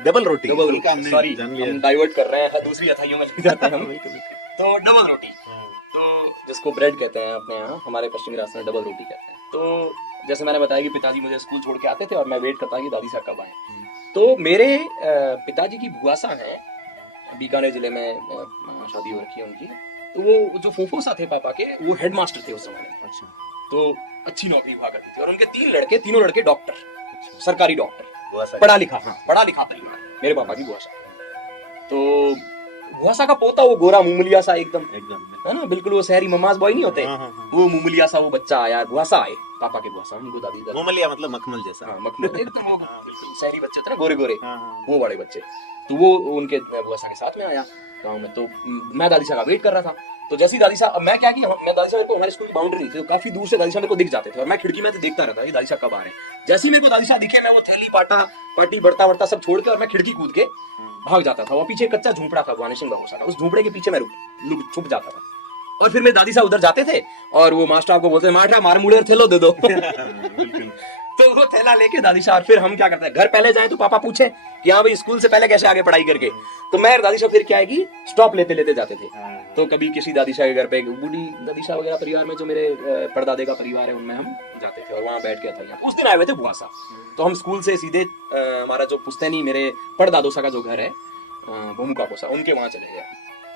Double रोटी, sorry हम divert कर रहे हैं, दूसरी अथाइयों में ले जाते हैं हम। तो डबल रोटी, तो जिसको ब्रेड कहते हैं अपने यहाँ, हमारे पश्चिमी राजस्थान में डबल रोटी कहते हैं। तो जैसे मैंने बताया कि पिताजी मुझे स्कूल छोड़ के आते थे और मैं वेट करता कि दादी साहब कब आए। तो मेरे पिताजी की बुआसा है, बीकानेर जिले में शादी हो रखी है उनकी। तो वो जो फूफोसा थे पापा के, वो हेडमास्टर थे उस समय में। अच्छा, तो अच्छी नौकरी हुआ करती थी और उनके तीनों लड़के डॉक्टर, सरकारी डॉक्टर, बुआसा पढ़ा लिखा परिवार, मेरे पापा की बुआसा। तो बुआसा का पोता वो गोरा मुमलिया सा एकदम है ना, बिल्कुल वो शहरी ममाज बॉय नहीं होते, वो मुमलिया सा वो बच्चा आया, बुआसा आए, पापा के बुआसा, उनको दादी दादी मुमलिया मतलब मखमल जैसा। हाँ, मखमल एकदम वो बिल्कुल शहरी बच्चे थे ना, गोरे गोरे, वो बड़े बच्चे। तो वो उनके बुआसा के साथ में आया गाँव में। तो मैं दादी साहब का वेट कर रहा था। तो जैसी दादी साहब, मैं क्या कि मैं दादी साहब को, हमारे स्कूल की बाउंड्री थी, तो काफी दूर से दादी साहब मेरे को दिख जाते थे और मैं खिड़की में देखता रहता कि दादी साहब कब आ रहे हैं। जैसे ही मेरे को दादी साहब दिखे, मैं वो थैली पाटी बर्ता सब छोड़ के और मैं खिड़की कूद के भाग जाता था। वो पीछे कच्चा झोंपड़ा था वानी सिंह बाबू, उस झोंपड़े के पीछे मैं छुप जाता था। और फिर मेरे दादी साहब उधर जाते थे और वो मास्टर आपको बोलते, मास्टर मार मुड़े थैलो दे दो। तो वो थैला लेके दादी साहब, फिर हम क्या करते हैं, घर पहले जाए तो पापा पूछे कि हाँ भाई स्कूल से पहले कैसे आगे पढ़ाई करके। तो मैं दादी साहब फिर क्या है कि स्टॉप लेते लेते जाते थे। तो कभी किसी दादी साहब के घर पे, बूढ़ी दादी साहब वगैरह परिवार में, जो मेरे परदादे का परिवार है, उनमें हम जाते थे और वहाँ बैठ के था। उस दिन आए हुए थे बुआसा, तो हम स्कूल से सीधे हमारा जो पुश्तैनी मेरे परदादोसा का जो घर है भूमका पोसा, उनके वहाँ चले गए।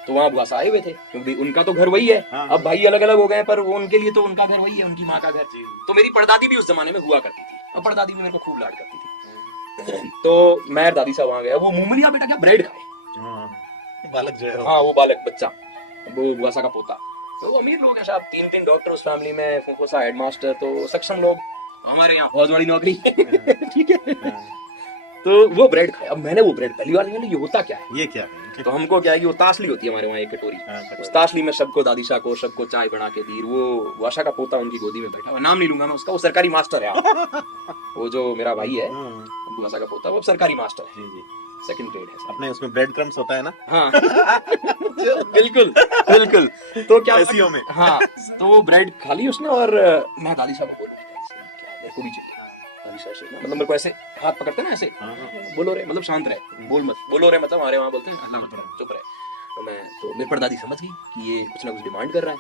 तो वहाँ बुआसा आए हुए थे, क्योंकि उनका तो घर वही है। अब भाई अलग अलग हो गए, पर वो उनके लिए तो उनका घर वही है, उनकी माँ का घर। तो मेरी परदादी भी उस जमाने में हुआ करती थी और परदादी भी मेरे को खूब लाड करती थी। तो मैं दादी साहब वहाँ गया, वो मुमलिया बेटा क्या ब्रेड खाए, बालक जो है, हाँ वो बालक बच्चा, वो बुआसा का पोता। तो अमीर लोग हैं साहब, 3 डॉक्टर उस फैमिली में, फूफोसा हेडमास्टर, तो सक्षम लोग। हमारे यहाँ बहुत बड़ी नौकरी, ठीक है। तो वो ब्रेड खाया। अब मैंने वो ब्रेड पहली बार देखा, ये होता क्या है, ये क्या है? तो हमको क्या है कि वो ताशली होती है हमारे वहाँ एक कटोरी, उस ताशली में सबको दादी शाह को सबको चाय बना के दी। वो वाशा का पोता उनकी गोदी में बैठा, नाम नहीं लूंगा मैं उसका, वो सरकारी मास्टर है। वो जो मेरा भाई है वाशा का पोता, वो सरकारी मास्टर है, सेकंड ग्रेड है। अपने उसमें ब्रेड क्रम्स होता है ना? हाँ बिल्कुल बिल्कुल। तो क्या में हाँ, तो वो ब्रेड खा ली उसने और मैं दादी साहब को मेरे को भी मतलब मेरे को ऐसे हाथ पकड़ते ना ऐसे, बोलो रे मतलब शांत रहे, बोलो रे मतलब हमारे वहाँ बोलते हैं अल्लाह चुप रहे। तो मैं, तो मेरे पर दादी समझ गई कि ये कुछ ना कुछ डिमांड कर रहा है।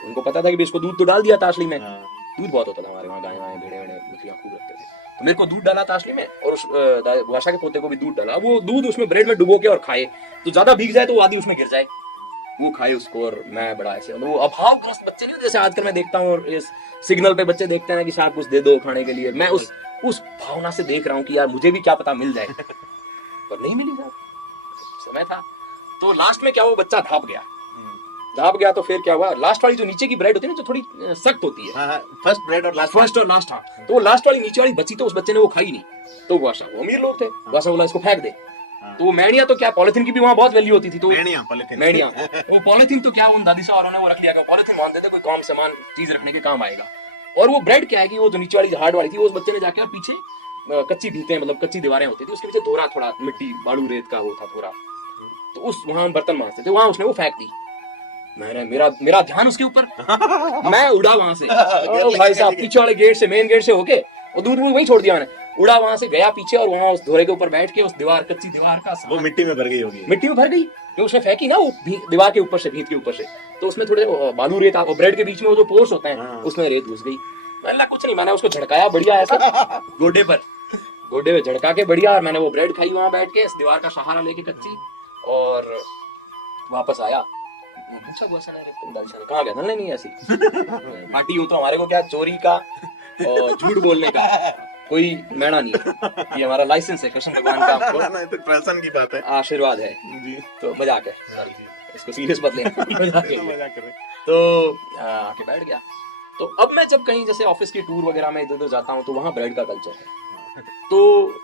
तो उनको पता था कि इसको दूध तो डाल दिया ताशली में, दूध बहुत होता था हमारे वहाँ, गाय वाएं भेड़े वेड़े बकरियाँ खूब रखते थे। तो मेरे को दूध डाला ताशली में और उस भाषा के पोते को भी दूध डाला। वो दूध उसमें ब्रेड में डुबो के और खाए, तो ज्यादा भीग जाए तो वो आधी उसमें गिर जाए, वो खाए उसको। और मैं बड़ा ऐसे, वो अभावग्रस्त बच्चे नहीं, जैसे आजकल मैं देखता हूँ और इस सिग्नल पे बच्चे देखते हैं कि साहब कुछ दे दो खाने के लिए, मैं उस भावना से देख रहा हूँ कि यार मुझे भी क्या पता मिल जाए, पर नहीं मिली साहब, समय था। तो लास्ट में क्या हुआ, बच्चा भाप गया। तो फिर क्या हुआ, लास्ट वाली जो नीचे की ब्रेड होती है ना, जो थोड़ी सख्त होती है, फर्स्ट ब्रेड और लास्ट, हाँ, तो वो लास्ट वाली नीचे वाली बची, तो उस बच्चे ने वो खाई नहीं। तो वो अमीर लोग थे, बोला इसको फेंक दे। तो वो मेड़िया, तो क्या पॉलिथीन की भी वहाँ बहुत वैल्यू होती थी, तो मेड़िया वो पॉलिथीन, तो क्या उन दादी साहब ने वो रख लिया, पॉलिथीन मान देते, कोई काम सामान चीज रखने के काम आएगा। और वो ब्रेड क्या है कि वो जो नीचे वाली हार्ड वाली थी, वो उस बच्चे ने जाके पीछे कच्ची भीतें, मतलब कच्ची दीवारें होती थी, उसके पीछे थोड़ा थोड़ा मिट्टी बालू रेत का वो था थोड़ा, तो उस वहां बर्तन मांजते थे, वहां उसने वो फेंक दी। मैंने मेरा ध्यान उसके ऊपर, मैं उड़ा वहां से, भाई साहब पीछे वाले गेट से, मेन गेट से होके, वो दूध वहीं छोड़ दिया मैंने, उड़ा वहां से, गया पीछे और वहां उस धोरे के ऊपर बैठ के उस कच्ची दीवार का, वो मिट्टी में भर गई होगी, मिट्टी में भर गई जो उसने फेंकी ना, वो दीवार के ऊपर से, भीत के ऊपर से, तो उसमें थोड़े बालू रेत, ब्रेड के बीच में वो जो पोर्स होता है, उसमें रेत घुस गई। मैंने कुछ नहीं, मैंने उसको झड़काया बढ़िया ऐसा गोडे पे झड़का के बढ़िया, और मैंने वो ब्रेड खाई वहां बैठ के, इस दीवार का सहारा लेके कच्ची, और वापस आया। पूछा कहाँ गया था, नहीं ऐसी पार्टी हो तो हमारे को क्या, चोरी का और झूठ बोलने का कोई मैणा नहीं है, ये हमारा लाइसेंस है कृष्ण भगवान का, हमको तो प्रसन्न की बात है, आशीर्वाद है जी। तो मजाक है, इसको सीरियस मत लेना, मजाक कर रहे। तो आके बैठ गया। तो अब मैं जब कहीं जैसे ऑफिस की टूर वगैरह में इधर जाता हूँ, तो वहाँ ब्रेड का कल्चर है, तो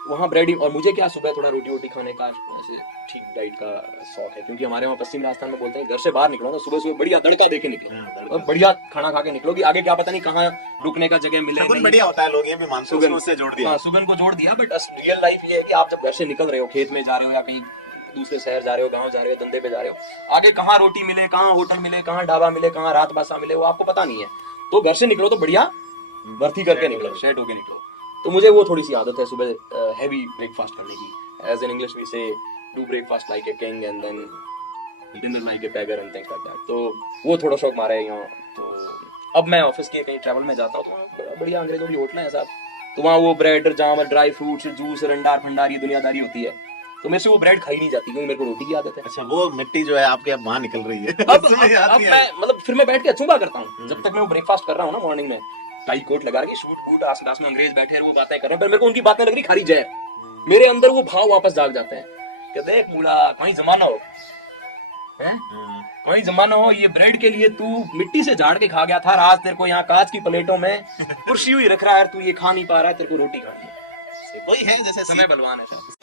वहाँ ब्रेड, और मुझे क्या सुबह थोड़ा रोटी वोटी खाने का ऐसे ठीक डाइट का शौक है, क्योंकि हमारे वहाँ पश्चिम राजस्थान में बोलते हैं घर से बाहर निकलो ना, सुबह सुबह बढ़िया तड़का देके निकलो, और बढ़िया खाना खा के निकलो, कि आगे क्या पता नहीं कहाँ रुकने का जगह मिले। सुगन बढ़िया होता है, लोग ये भी मानते हैं, उससे जोड़ दिया, सुगन को जोड़ दिया, बट रियल लाइफ ये है कि आप जब घर से निकल रहे हो, खेत में जा रहे हो या कहीं दूसरे शहर जा रहे हो, गाँव जा रहे हो, धंधे पे जा रहे हो, आगे कहाँ रोटी मिले, कहाँ होटल मिले, कहाँ ढाबा मिले, कहाँ रात बासा मिले, वो आपको पता नहीं है। तो घर से निकलो तो बढ़िया भर्ती करके निकलो, सेट होके निकलो। तो मुझे वो थोड़ी सी आदत है सुबह हैवी ब्रेकफास्ट करने की, as in English we say do breakfast like a king and then dinner like a beggar and things like that. तो वो थोड़ा शौक मारा है यहाँ। तो अब मैं ऑफिस के कहीं ट्रैवल में जाता हूँ तो बढ़िया अंग्रेजों की होटल है साहब, तो वहाँ वो ब्रेड जाम ड्राई फ्रूट्स जूस रंडार फंडार ये दुनियादारी होती है, तो मेरे से वो ब्रेड खाई नहीं जाती क्योंकि मेरे को रोटी की आदत है। अच्छा, वो मिट्टी जो है आपके अब वहाँ निकल रही है। अब समझ आती है। मैं मतलब फिर मैं बैठ के अचूंबा करता हूँ जब तक मैं वो ब्रेकफास्ट कर रहा हूँ ना मॉर्निंग में, टाई कोट लगा के सूट बूट आस-पास में अंग्रेज बैठे हैं वो बातें कर रहे हैं, पर मेरे को उनकी बातें लग रही खारी जहर, मेरे अंदर वो भाव वापस जाग जाते हैं कि देख मूला कोई जमाना हो हैं, कोई जमाना हो, ये ब्रेड के लिए तू मिट्टी से झाड़ के खा गया था, आज तेरे को यहाँ कांच की प्लेटों में कुर्सी हुई रख रहा है, तू ये खा नहीं पा रहा है, तेरे को रोटी खानी है। वही है जैसे समय बलवान है।